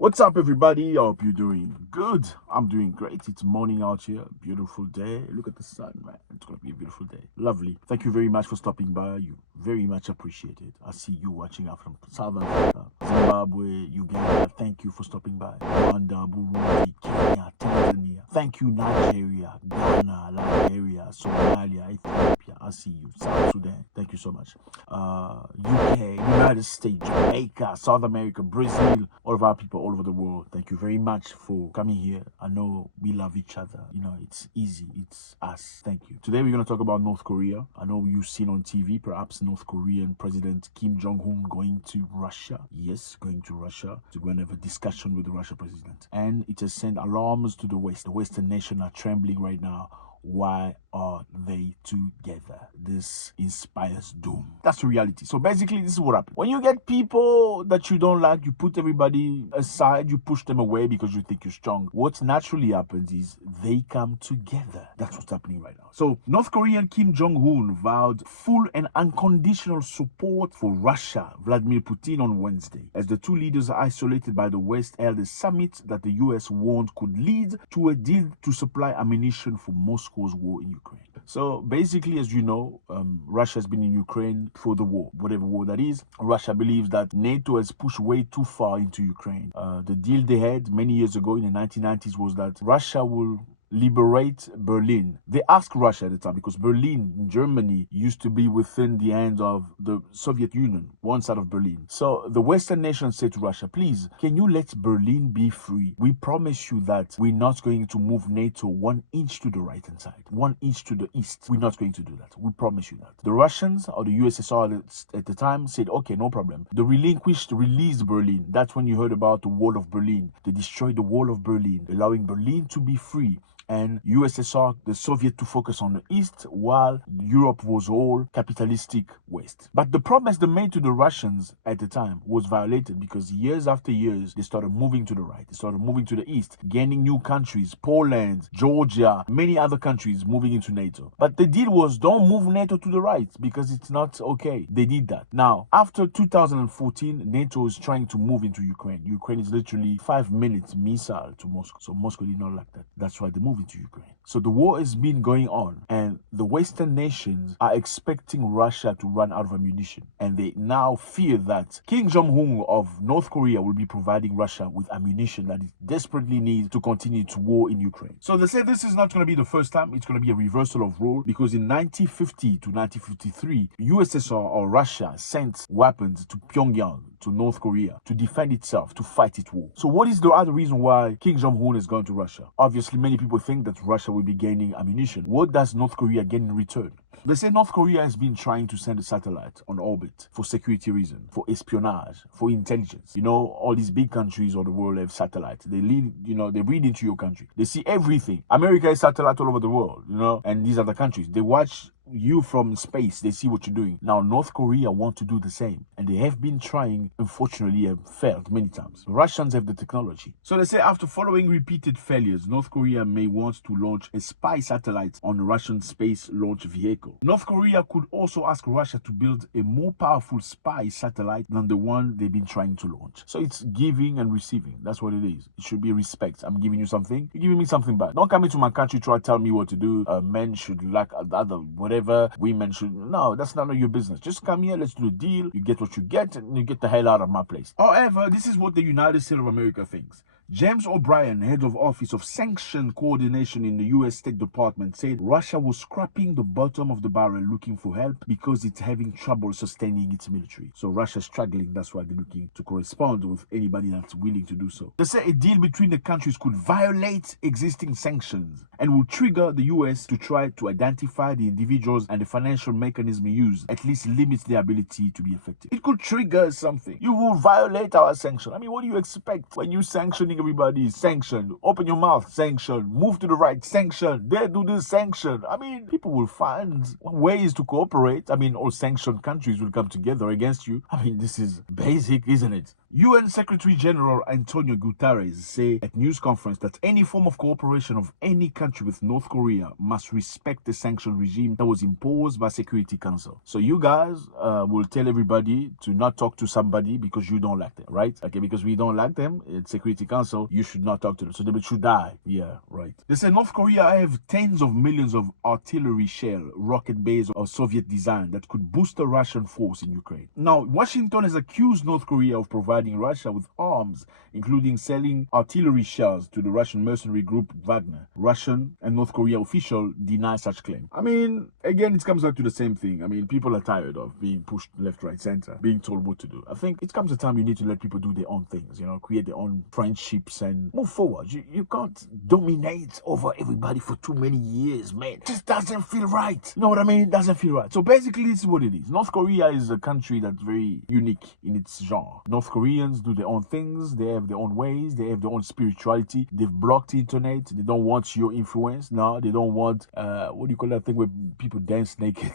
What's up, everybody? I hope you're doing good. I'm doing great. It's morning out here. Beautiful day. Look at the sun, man. It's going to be a beautiful day. Lovely. Thank you very much for stopping by. You very much appreciate it. I see you watching out from South Africa, Zimbabwe, Uganda. Thank you for stopping by. Rwanda, Burundi, Kenya, Tanzania. Thank you, Nigeria, Ghana, Liberia, Somalia, Ethiopia. I see you. South Sudan. Thank you so much. UK, United States, Jamaica, South America, Brazil, all of our people all over the world. Thank you very much for coming here. I know we love each other. You know, it's easy. It's us. Thank you. Today we're going to talk about North Korea. I know you've seen on TV, perhaps North Korean President Kim Jung Un going to Russia. Yes, going to Russia to go and have a discussion with the Russian president. And it has sent alarms to the West. The Western nations are trembling right now. Why are they together? This inspires doom. That's the reality. So basically, this is what happens. When you get people that you don't like, you put everybody aside, you push them away because you think you're strong. What naturally happens is they come together. That's what's happening right now. So North Korean Kim Jung Un vowed full and unconditional support for Russia, Vladimir Putin, on Wednesday, as the two leaders are isolated by the West held a summit that the US warned could lead to a deal to supply ammunition for Moscow's war in Ukraine. So basically, as you know, Russia has been in Ukraine for the war, whatever war that is. Russia believes that NATO has pushed way too far into Ukraine. The deal they had many years ago in the 1990s was that Russia will liberate Berlin. They asked Russia at the time because Berlin in Germany used to be within the hands of the Soviet Union, one side of Berlin. So the Western nations said to Russia, please, can you let Berlin be free? We promise you that we're not going to move NATO 1 inch to the right hand side, 1 inch to the east. We're not going to do that. We promise you that. The Russians or the USSR at the time said, okay, no problem. They released Berlin. That's when you heard about the Wall of Berlin. They destroyed the Wall of Berlin, allowing Berlin to be free, and USSR, the Soviet, to focus on the East, while Europe was all capitalistic West. But the promise they made to the Russians at the time was violated because years after years, they started moving to the right. They started moving to the East, gaining new countries, Poland, Georgia, many other countries moving into NATO. But the deal was don't move NATO to the right because it's not okay. They did that. Now, after 2014, NATO is trying to move into Ukraine. Ukraine is literally 5 minutes missile to Moscow. So Moscow did not like that. That's why they moved into Ukraine. So the war has been going on, and the Western nations are expecting Russia to run out of ammunition, and they now fear that Kim Jong Un of North Korea will be providing Russia with ammunition that it desperately needs to continue its war in Ukraine. So they say this is not going to be the first time. It's going to be a reversal of role, because in 1950 to 1953, USSR or Russia sent weapons to Pyongyang, to North Korea, to defend itself, to fight its war. So what is the other reason why Kim Jong Un is going to Russia? Obviously, many people think that Russia will be gaining ammunition. What does North Korea get in return? They say North Korea has been trying to send a satellite on orbit for security reasons, for espionage, for intelligence. You know, all these big countries of the world have satellites. They lead, they read into your country. They see everything. America has satellite all over the world, and these other countries. They watch you from space. They see what you're doing. Now, North Korea want to do the same, and they have been trying. Unfortunately, have failed many times. Russians have the technology. So they say after following repeated failures, North Korea may want to launch a spy satellite on a Russian space launch vehicle. North Korea could also ask Russia to build a more powerful spy satellite than the one they've been trying to launch. So it's giving and receiving. That's what it is. It should be respect. I'm giving you something, you're giving me something back. Don't come into my country, try to tell me what to do. Men should like other whatever. Women should. No, that's none of your business. Just come here, let's do a deal. You get what you get, and you get the hell out of my place. However, this is what the United States of America thinks. James O'Brien, head of Office of Sanction Coordination in the U.S. State Department, said Russia was scrapping the bottom of the barrel looking for help because it's having trouble sustaining its military. So Russia's struggling. That's why they're looking to correspond with anybody that's willing to do so. They say a deal between the countries could violate existing sanctions and will trigger the U.S. to try to identify the individuals, and the financial mechanism used at least limits their ability to be effective. It could trigger something. You will violate our sanction. I mean, what do you expect when you sanctioning everybody? Sanction. Open your mouth. Sanction. Move to the right. Sanction. There, do this. Sanction. I mean, people will find ways to cooperate. I mean, all sanctioned countries will come together against you. I mean, this is basic, isn't it? UN Secretary General Antonio Guterres said at news conference that any form of cooperation of any country with North Korea must respect the sanction regime that was imposed by Security Council. So you guys will tell everybody to not talk to somebody because you don't like them, right? Okay, because we don't like them in Security Council, you should not talk to them. So they should die. Yeah, right. They say North Korea have tens of millions of artillery shell, rocket base of Soviet design that could boost the Russian force in Ukraine. Now, Washington has accused North Korea of providing Russia with arms, including selling artillery shells to the Russian mercenary group Wagner. Russian and North Korea officials deny such claim. I mean, again, it comes back to the same thing. I mean, people are tired of being pushed left, right, center, being told what to do. I think it comes a time you need to let people do their own things, you know, create their own friendships and move forward. You can't dominate over everybody for too many years, man. It just doesn't feel right. You know what I mean? It doesn't feel right. So basically, this is what it is. North Korea is a country that's very unique in its genre. North Koreans do their own things. They have their own ways. They have their own spirituality. They've blocked the internet. They don't want your influence. No, they don't want, what do you call that thing where people dance naked?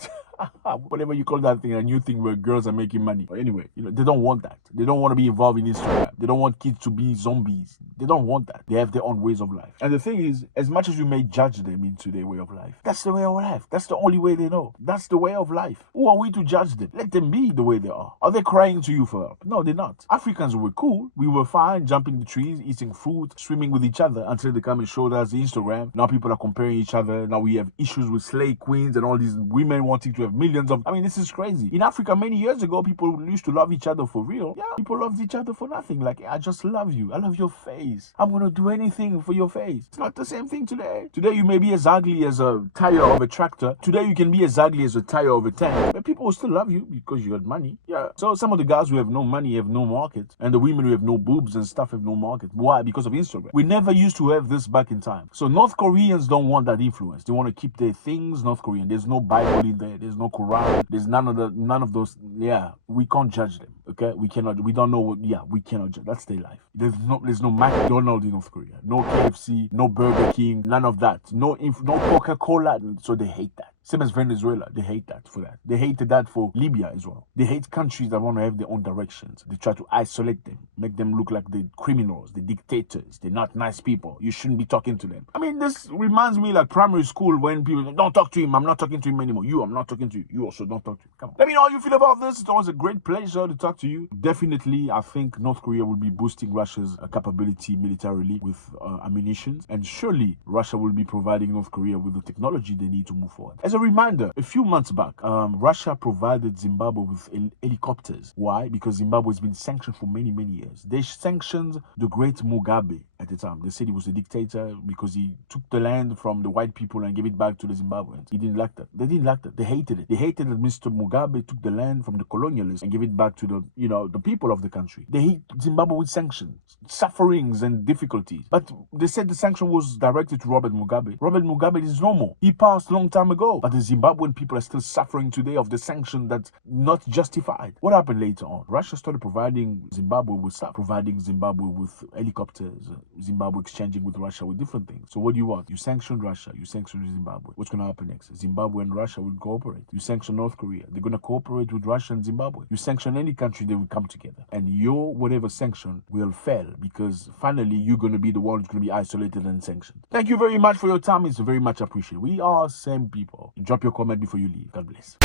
Whatever you call that thing, a new thing where girls are making money. But anyway, you know, they don't want that. They don't want to be involved in Instagram. They don't want kids to be zombies. They don't want that. They have their own ways of life. And the thing is, as much as you may judge them into their way of life, that's the way of life. That's the only way they know. That's the way of life. Who are we to judge them? Let them be the way they are. Are they crying to you for help? No, they're not. Africans were cool. We were fine, jumping the trees, eating fruit, swimming with each other until they come and showed us the Instagram. Now people are comparing each other. Now we have issues with slave queens and all these women wanting to have millions of... I mean, this is crazy. In Africa, many years ago, people used to love each other for real. Yeah, people loved each other for nothing. Like, I just love you. I love your face. I'm going to do anything for your face. It's not the same thing today. Today, you may be as ugly as a tire of a tractor. Today, you can be as ugly as a tire of a tank. But people will still love you because you got money. Yeah. So some of the guys who have no money have no market. And the women who have no boobs and stuff have no market. Why? Because of Instagram. We never used to have this back in time. So North Koreans don't want that influence. They want to keep their things North Korean. There's no Bible in there. There's no Quran. There's none of those. Yeah, we can't judge them. Okay, we cannot. We don't know what. Yeah, we cannot judge. That's their life. There's no McDonald's in North Korea. No KFC. No Burger King. None of that. No Coca-Cola. So they hate that. Same as Venezuela, they hate that for that. They hated that for Libya as well. They hate countries that want to have their own directions. They try to isolate them, make them look like the criminals, the dictators. They're not nice people. You shouldn't be talking to them. I mean, this reminds me like primary school when people don't talk to him. I'm not talking to him anymore. I'm not talking to you. You also don't talk to him. Come on. Let me know how you feel about this. It's always a great pleasure to talk to you. Definitely, I think North Korea will be boosting Russia's capability militarily with ammunition. And surely, Russia will be providing North Korea with the technology they need to move forward. As a reminder, a few months back, Russia provided Zimbabwe with helicopters. Why? Because Zimbabwe has been sanctioned for many, many years. They sanctioned the great Mugabe at the time. They said he was a dictator because he took the land from the white people and gave it back to the Zimbabweans. He didn't like that. They didn't like that. They hated it. They hated that Mr. Mugabe took the land from the colonialists and gave it back to the people of the country. They hate Zimbabwe with sanctions, sufferings and difficulties. But they said the sanction was directed to Robert Mugabe. Robert Mugabe is no more. He passed a long time ago. But the Zimbabwean people are still suffering today of the sanction that's not justified. What happened later on? Russia started providing Zimbabwe with stuff, providing Zimbabwe with helicopters, Zimbabwe exchanging with Russia with different things. So what do you want? You sanction Russia, you sanction Zimbabwe. What's going to happen next? Zimbabwe and Russia will cooperate. You sanction North Korea, they're going to cooperate with Russia and Zimbabwe. You sanction any country, they will come together. And your whatever sanction will fail because finally you're going to be the one who's going to be isolated and sanctioned. Thank you very much for your time. It's very much appreciated. We are same people. Drop your comment before you leave. God bless.